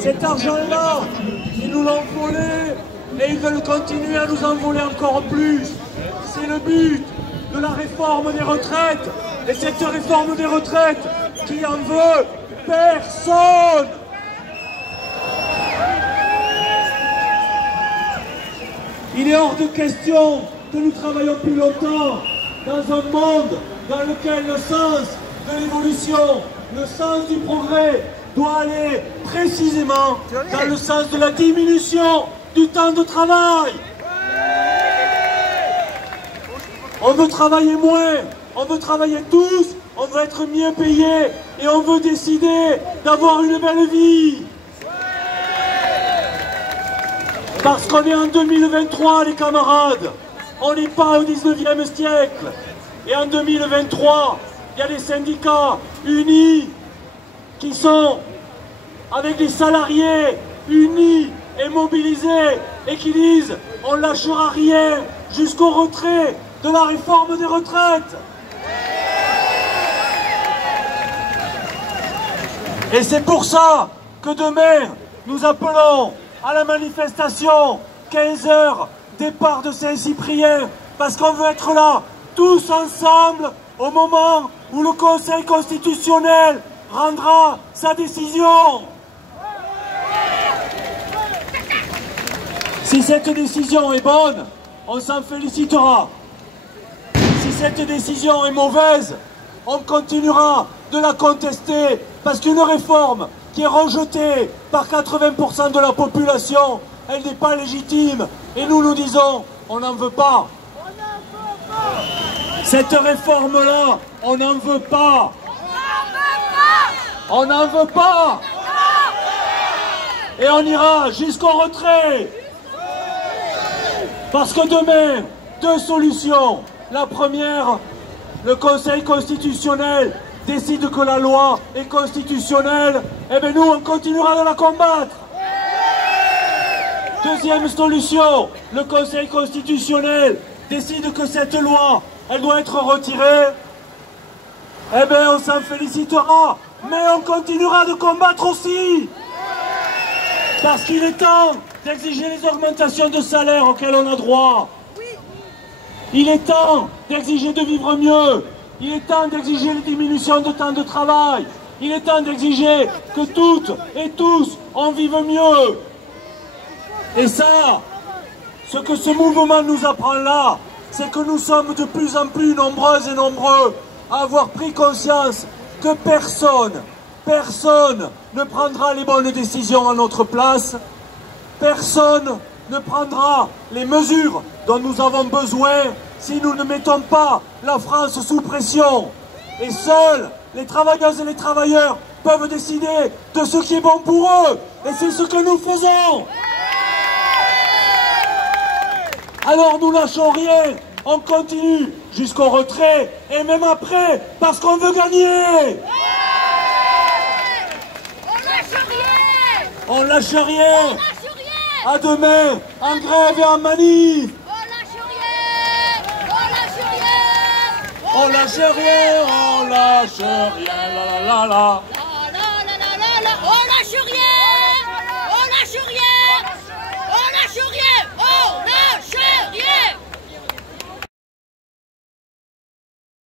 Cet argent-là, ils nous l'ont volé et ils veulent continuer à nous en voler encore plus. C'est le but de la réforme des retraites. Et cette réforme des retraites, qui en veut? Personne! Il est hors de question que nous travaillons plus longtemps dans un monde dans lequel le sens de l'évolution, le sens du progrès doit aller précisément dans le sens de la diminution du temps de travail. On veut travailler moins, on veut travailler tous, on veut être mieux payé et on veut décider d'avoir une belle vie. Parce qu'on est en 2023, les camarades. On n'est pas au 19e siècle. Et en 2023, il y a des syndicats unis qui sont avec des salariés unis et mobilisés et qui disent on ne lâchera rien jusqu'au retrait de la réforme des retraites. Et c'est pour ça que demain, nous appelons à la manifestation, 15h, départ de Saint-Cyprien, parce qu'on veut être là, tous ensemble, au moment où le Conseil constitutionnel rendra sa décision. Si cette décision est bonne, on s'en félicitera. Si cette décision est mauvaise, on continuera de la contester, parce qu'une réforme qui est rejetée par 80% de la population, elle n'est pas légitime. Et nous disons, on n'en veut pas. Cette réforme-là, on n'en veut pas. On n'en veut pas. Et on ira jusqu'au retrait. Parce que demain, deux solutions. La première, le Conseil constitutionnel décide que la loi est constitutionnelle, et bien nous on continuera de la combattre. Deuxième solution, le Conseil constitutionnel décide que cette loi, elle doit être retirée, eh bien on s'en félicitera, mais on continuera de combattre aussi. Parce qu'il est temps d'exiger les augmentations de salaire auxquelles on a droit. Il est temps d'exiger de vivre mieux. Il est temps d'exiger les diminutions de temps de travail. Il est temps d'exiger que toutes et tous en vivent mieux. Et ça, ce que ce mouvement nous apprend là, c'est que nous sommes de plus en plus nombreuses et nombreux à avoir pris conscience que personne ne prendra les bonnes décisions à notre place. Personne ne prendra les mesures dont nous avons besoin si nous ne mettons pas la France sous pression. Et seuls les travailleuses et les travailleurs peuvent décider de ce qui est bon pour eux. Et c'est ce que nous faisons. Alors nous lâchons rien, on continue jusqu'au retrait et même après, parce qu'on veut gagner. On lâche rien. À demain, en grève et en manif. On lâche rien, on lâche rien, la la la la. On lâche rien.